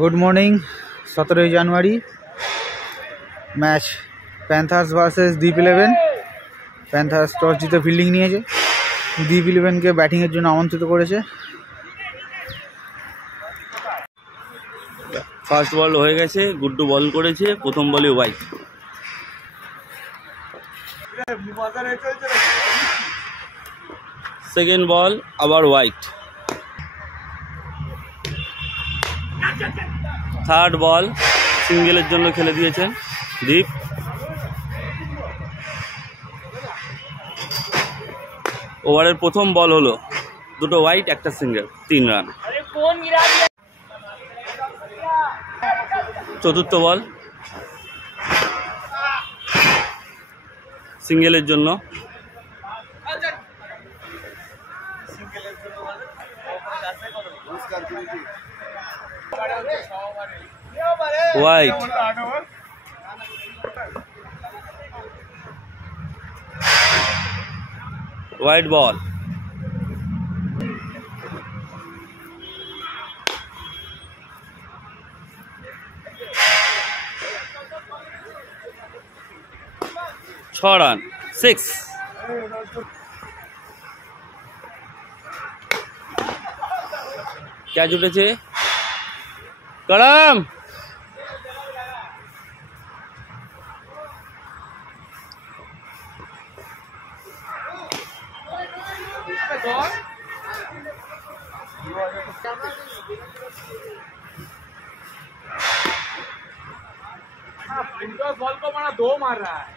Good morning 17 জানুয়ারি match panthers versus দ্বীপ 11। Panthers toss जीते ফিল্ডিং নিয়েছে, দ্বীপ 11 কে ব্যাটিং এর জন্য আমন্ত্রিত করেছে। ফার্স্ট বল হয়ে গেছে, গুড্ডু বল করেছে, প্রথম বলে ওয়াইড। সেকেন্ড বল আবার ওয়াইড। থার্ড বল সিঙ্গেলের জন্য খেলে দিয়েছেন দীপ। ওভারের প্রথম বল হলো দুটো ওয়াইড একটা সিঙ্গেল, 3 রান। চতুর্থ বল সিঙ্গেলের জন্য, ওয়াইড। Wide ball. छ রান, 6। ক্যাচ উঠেছে, করম। बॉल को बड़ा 2 मार रहा है।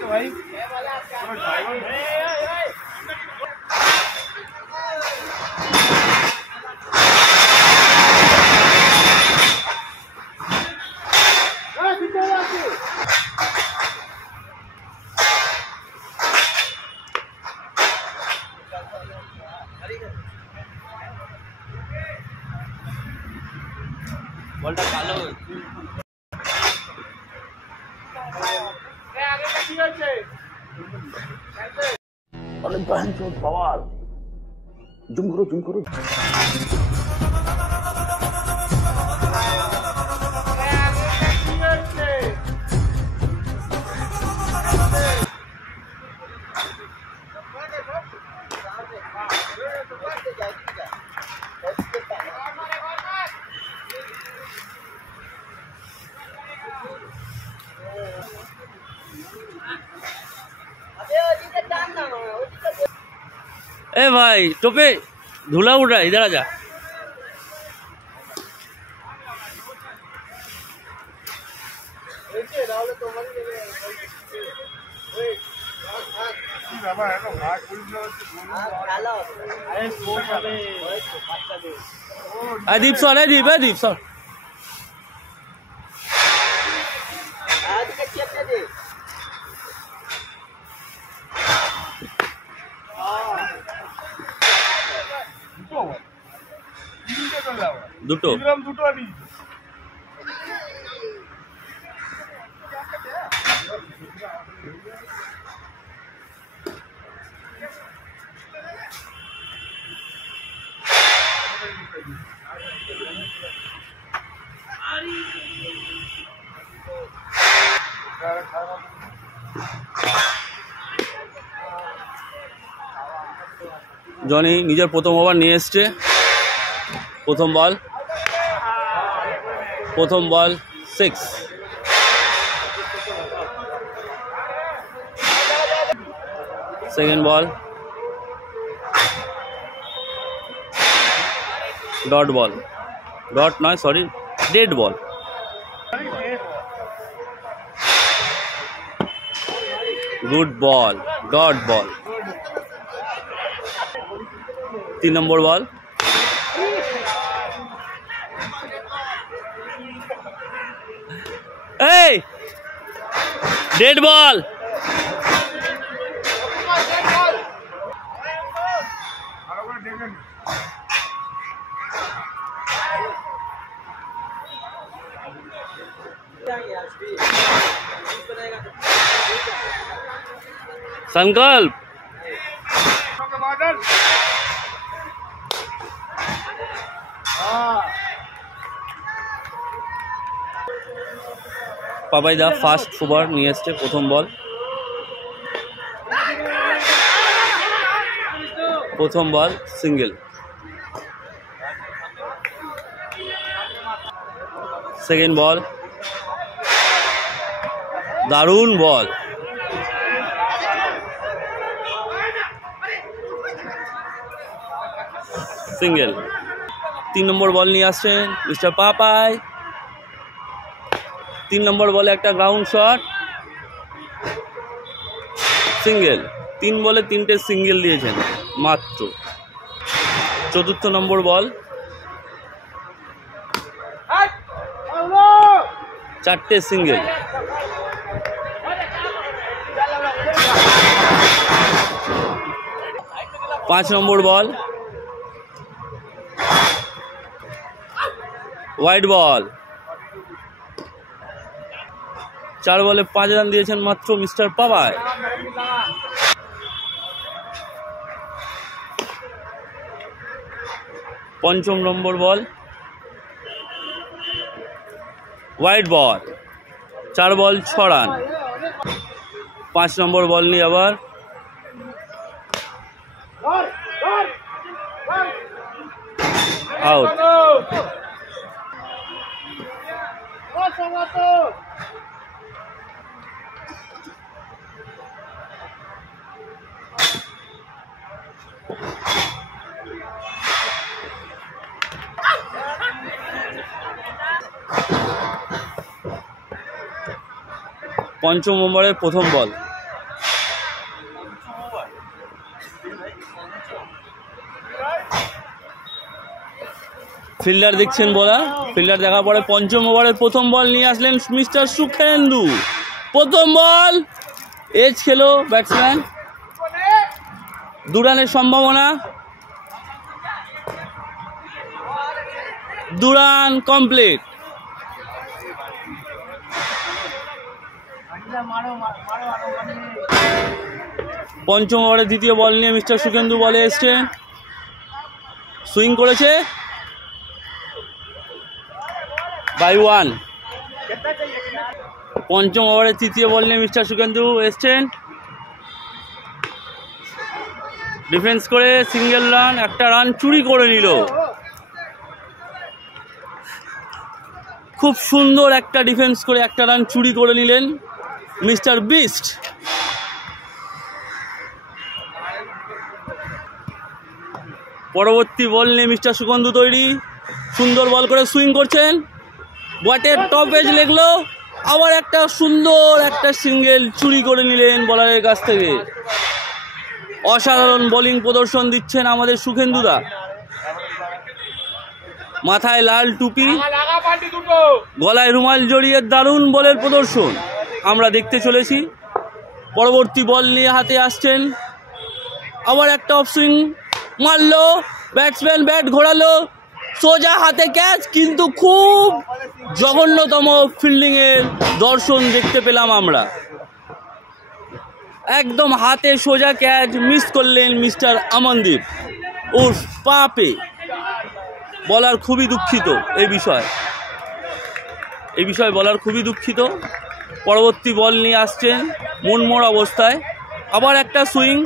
तो भाई বলটা ভালো। অনেক ভয়ঙ্কর পাওয়ার, জুম করো জুম করো। ए भाई टोपे धूला उड़ रहा है, इधर आजा। दीप सर है, दीप है, दीप सर। দুটো জনি নিজের প্রথম ওভার নিয়ে এসছে। প্রথম ball 6। Second ball dot ball, dot নয় sorry, dead ball. Good ball, dot ball. 3 number ball, এই ডেড বল। संकल्प পাপাই দা ফার্স্ট ওভার নিয়ে এসছে প্রথম বল। প্রথম বল সিঙ্গেল। সেকেন্ড বল দারুণ বল। সিঙ্গেল। 3 নম্বর বল নিয়ে আসছেন মিস্টার পাপাই। 3 নম্বর বলে একটা গ্রাউন্ড শট, সিঙ্গেল। 3 বলে 3টে সিঙ্গেল দিয়েছেন মাত্র। 4র্থ নম্বর বল, 4টে সিঙ্গেল। 5 নম্বর বল হোয়াইট বল। 4 বলে 5 রান দিয়েছেন মাত্র মিস্টার পাপাই। 5ম নম্বর বল হোয়াইট বল। 4 বল 6 রান। 5 নম্বর বল নিয়ে আবার আউট। পঞ্চম ওভারের প্রথম বল। ফিল্ডার দেখছেন বলার, ফিল্ডার দেখার পরে পঞ্চম ওভারের প্রথম বল নিয়ে আসলেন মিস্টার সুখেন্দু। প্রথম বল এজ খেলো ব্যাটসম্যান, 2 রানের সম্ভাবনা, 2 রান কমপ্লিট। পঞ্চম ওভারের দ্বিতীয় বল নিয়ে মিস্টার সুখেন্দু বলে এসছে, সুইং করেছে বাই 1। পঞ্চম ওভারের তৃতীয় বল নিয়ে মিস্টার সুখেন্দু এসছেন, ডিফেন্স করে সিঙ্গেল রান, একটা রান চুরি করে নিল। খুব সুন্দর একটা ডিফেন্স করে একটা রান চুরি করে নিলেন মিস্টার বিস্ট। পরবর্তী বল নিয়ে মিস্টার সুখেন্দু তৈরি, সুন্দর বল করে সুইং করছেন, বটের টপ এজ লেগলো, আবার একটা সুন্দর একটা সিঙ্গেল চুরি করে নিলেন বলারের কাছ থেকে। অসাধারণ বোলিং প্রদর্শন দিচ্ছেন আমাদের সুখেন্দুদা। মাথায় লাল টুপি, গলায় রুমাল জড়িয়ে দারুণ বলের প্রদর্শন আমরা দেখতে চলেছি। পরবর্তী বল নিয়ে হাতে আসছেন, আবার একটা অফ সুইং মারলো, ব্যাটসম্যান ব্যাট ঘোরালো, সোজা হাতে ক্যাচ, কিন্তু খুব জঘন্যতম ফিল্ডিংয়ের দর্শন দেখতে পেলাম আমরা। একদম হাতে সোজা ক্যাচ মিস করলেন মিস্টার আমনদীপ উর্ফ পাপে। বলার খুবই দুঃখিত এই বিষয়ে বলার খুবই দুঃখিত। পরবর্তী বল নিয়ে আসছেন মনমোড় অবস্থায়, আবার একটা সুইং,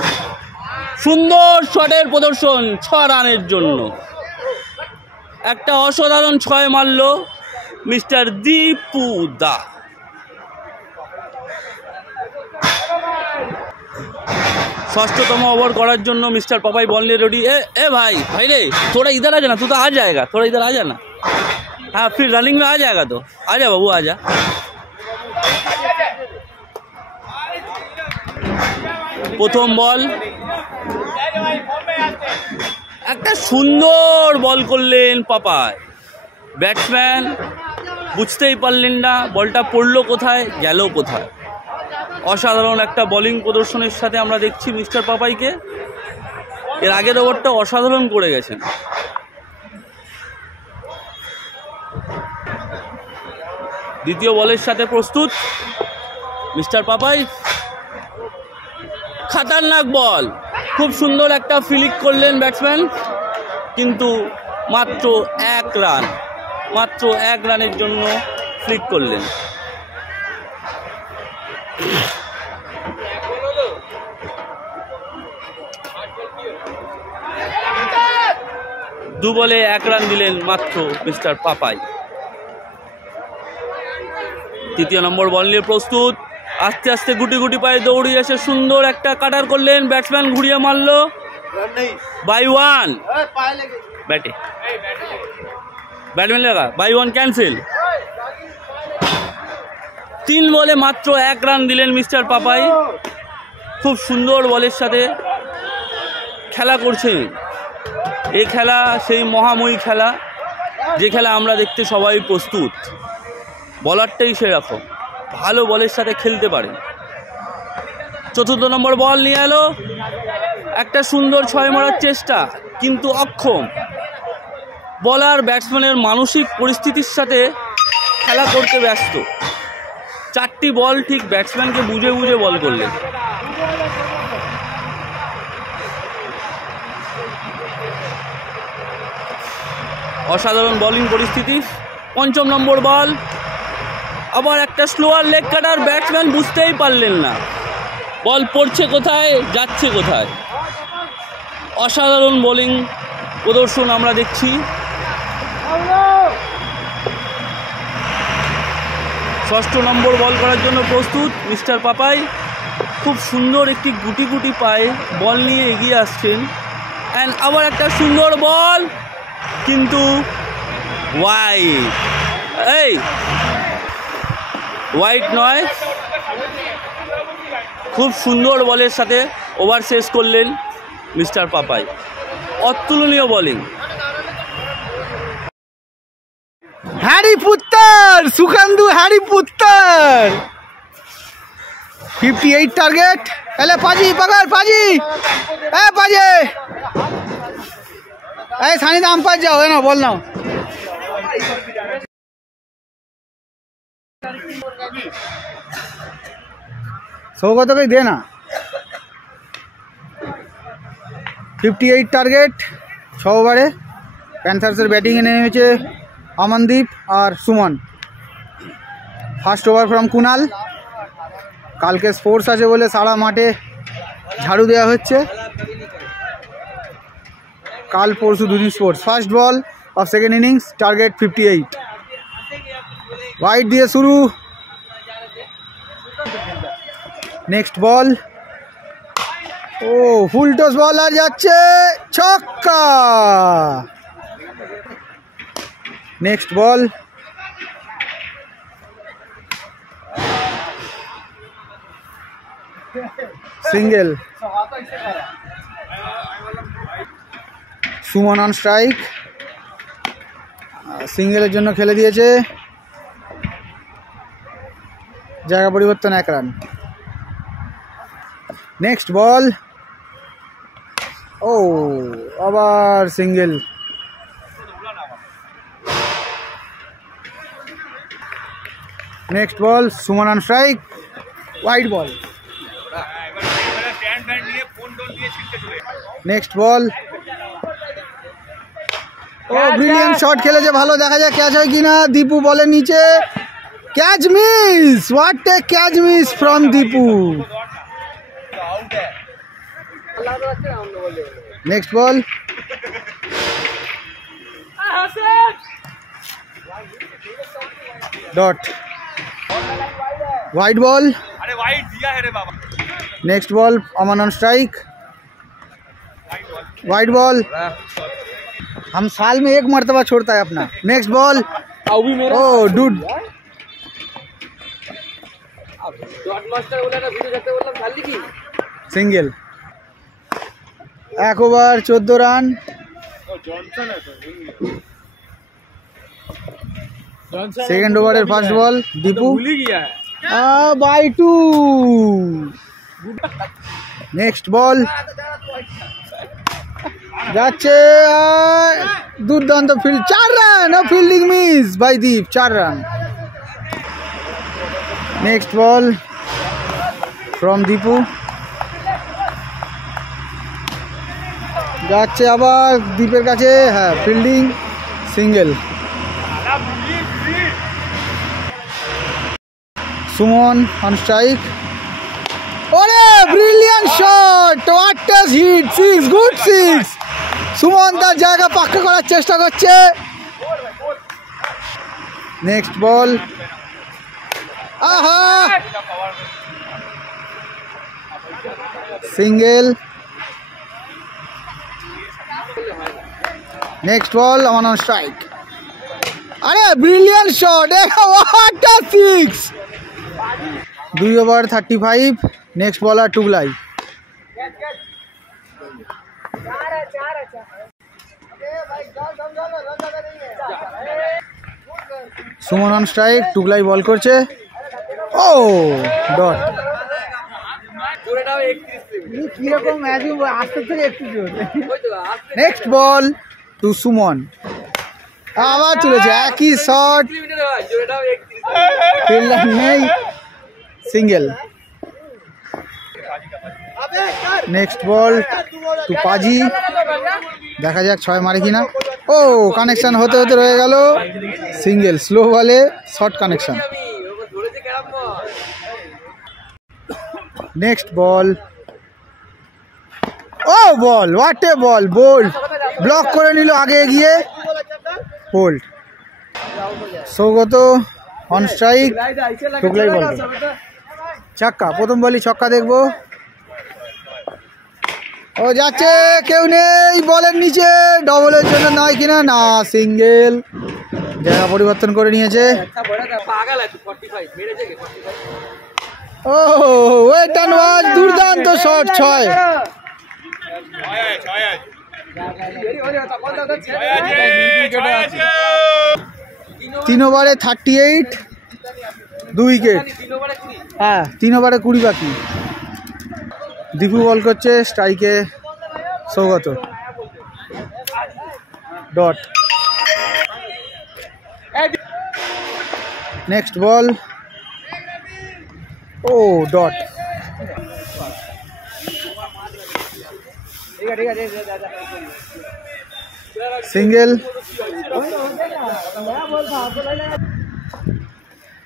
সুন্দর শটের প্রদর্শন 6 রানের জন্য। একটা অসাধারণ 6 মারল মিস্টার দীপু দা। ষষ্ঠতম ওভার করার জন্য মিস্টার পাপাই বল নিয়ে রেডি। ए भाई रे थोड़ा इधर आ जाना, तू तो आ जाएगा, थोड़ा इधर आ जाना। हाँ फिर रनिंग में आ जाएगा, तो आ जा बाबू आ जा। প্রথম বল একটা সুন্দর বল করলেন পাপাই, ব্যাটসম্যান বুঝতেই পারলেন না বলটা পড়লো কোথায় গেল কোথায়। অসাধারণ একটা বোলিং প্রদর্শনের সাথে আমরা দেখছি মিস্টার পাপাইকে। এর আগের ওভারটা অসাধারণ করে গেছেন। দ্বিতীয় বলের সাথে প্রস্তুত মিস্টার পাপাই। খাতারনাক বল, খুব সুন্দর একটা ফিলিক করলেন ব্যাটসম্যান, কিন্তু মাত্র 1 রান, মাত্র 1 রানের জন্য ফ্লিক করলেন। দু বলে 1 রান দিলেন মাত্র মিস্টার পাপাই। তৃতীয় নম্বর বল নিয়ে প্রস্তুত, আস্তে আস্তে গুটি গুটি পায়ে দৌড়িয়ে এসে সুন্দর একটা কাটার করলেন, ব্যাটসম্যান ঘুরিয়ে মারল, বাই 1 ব্যাটে, ব্যাটম্যান লাগা, বাই 1 ক্যান্সেল। 3 বলে মাত্র 1 রান দিলেন মিস্টার পাপাই। খুব সুন্দর বলের সাথে খেলা করছেন। এই খেলা সেই মহাময়ী খেলা, যে খেলা আমরা দেখতে সবাই প্রস্তুত। বলারটাই সেরকম, ভালো বলের সাথে খেলতে পারে। চতুর্থ নম্বর বল নিয়ে এলো, একটা সুন্দর 6 মারার চেষ্টা, কিন্তু অক্ষম। বলার ব্যাটসম্যানের মানসিক পরিস্থিতির সাথে খেলা করতে ব্যস্ত। 4টি বল ঠিক ব্যাটসম্যানকে বুঝে বুঝে বল করলেন। অসাধারণ বোলিং পরিস্থিতি। পঞ্চম নম্বর বল, আবার একটা স্লোয়ার লেগ কাটার, ব্যাটসম্যান বুঝতেই পারলেন না বল পড়ছে কোথায়, যাচ্ছে কোথায়। অসাধারণ বোলিং প্রদর্শন আমরা দেখছি। ষষ্ঠ নম্বর বল করার জন্য প্রস্তুত মিস্টার পাপাই। খুব সুন্দর একটি গুটি গুটি পায়ে বল নিয়ে এগিয়ে আসছেন, অ্যান্ড আবার একটা সুন্দর বল, কিন্তু ওয়াইড, এই ওয়াইড নয়। খুব সুন্দর বলের সাথে ওভার শেষ করলেন মিস্টার পাপাই। অতুলনীয় bowling. Harry Puttar, Sukandu Harry Puttar, 58 target. এলে পাজি পাগার, পাজি এ পাজি, এই সানি দাম পাঁচ যাও, না বল নাও। সৌগতকে দে না। 58 টার্গেট 6 ওভারে। প্যান্থার্সের ব্যাটিংয়ে নেমেছে অমনদীপ আর Suman. First over from Kunal. কালকে স্পোর্টস আছে বলে সারা মাঠে ঝাড়ু দেওয়া হচ্ছে। কাল পরশু দুদিন sports. First ball of second innings, target 58। ওয়াইড দিয়ে শুরু। নেক্সট বল, ও ফুল টস বল, আর যাচ্ছে ছক্কা। Next ball, single. Suman on strike, সিঙ্গেলের জন্য খেলে দিয়েছে, জায়গা পরিবর্তন 1 রান। নেক্সট বল, ও আবার single. Next ball, Suman on strike, wide ball. Next ball, ও ব্রিলিয়ান্ট শট খেলেছে, ভালো, দেখা যাক ক্যাচ হয় কিনা। দীপু বলের নিচে, catch miss, what a catch miss from Dipu. Next ball, dot, wide ball. अरे वाइड दिया है रे बाबा। Next ball Aman on strike, wide ball. हम साल में 1 मरतबा छोड़ता है अपना। Next ball, oh dude, single. 1 over 14 run. Second over first ball Dipu by 2। Next ball যাচ্ছে দুর্দান্ত field, 4 run. Fielding miss by Deep, 4 run. Next ball from Dipu, যাচ্ছে আবার দ্বীপের কাছে, হ্যাঁ fielding, single. Suman on strike. ওরে brilliant shot, what a hit, 6, good 6। Suman তার জায়গা পাক্কা করার চেষ্টা করছে। নেক্সট বল, আহা, সিঙ্গেল। নেক্সট বল, আমার অন স্ট্রাইক। আরে brilliant shot, what a 6। 2 over 35। Next বলার Tuglai. Suman on strike, Tuglai ball করছে। ও ডট। কিরকম ম্যাচ আসতে থেকে একটু। নেক্সট বল টু সুমন, আবার চলেছে একই শট, ফিল্ডার নেই, সিঙ্গেল। নেক্সট বল টু পাজি, দেখা যাক 6 মারে কিনা। ও কানেকশন হতে হতে রয়ে গেল, সিঙ্গেল। স্লো বলে শর্ট কানেকশন। নেক্সট বল, ও ball, what a ball, bowled, block করে নিল আগে গিয়ে, bowled. Saugata on strike, Tuglai ball, ছক্কা। প্রথম বলই ছক্কা দেখবো। ও যাচ্ছে, কেউ নেই বলের নিচে, ডবলের জন্য নয় কিনা, না সিঙ্গেল। জায়গা পরিবর্তন করে নিয়েছে। ও ওয়েট অ্যান্ড ওয়াচ, দুর্দান্ত শট, 6। 3 ওভারে 38, 2 উইকেট। হ্যাঁ 3 ওভারে 20 বাকি। দীপু বল করছে, স্ট্রাইকে Sougata, dot. Next ball, oh dot. Single.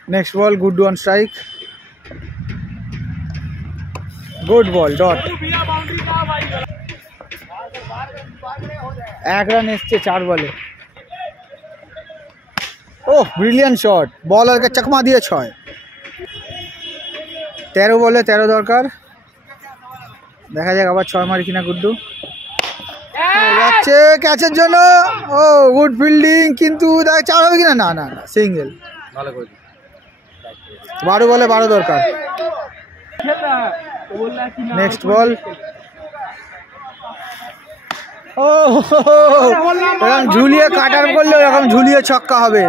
Next ball, good on strike, good ball, dot. 1 run এসছে 4 বলে। ও ব্রিলিয়ান্ট শট, বলারকে চকমা দিয়ে 6। 13 বলে 13 দরকার, দেখা যাক আবার 6 মারি কিনা গুড্ডু। যাচ্ছে ক্যাচের জন্য, ও গুড ফিল্ডিং, কিন্তু দেখা 4 হবে কিনা, না না না, সিঙ্গেল। 12 বলে 12 দরকার। নেক্সট বল, ও এরকম ঝুলিয়ে কাটার করলে এরকম ঝুলিয়ে ছক্কা হবে।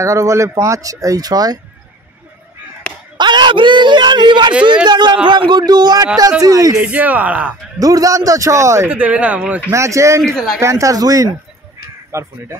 11 বলে 5, এই 6। আরে ব্রিলিয়ান্ট রিভার্স সুইং দেখলাম ফ্রম গুড্ডু, হোয়াট আ 6, দুর্দান্ত 6। Match end, Panthers win. কার ফোন এটা?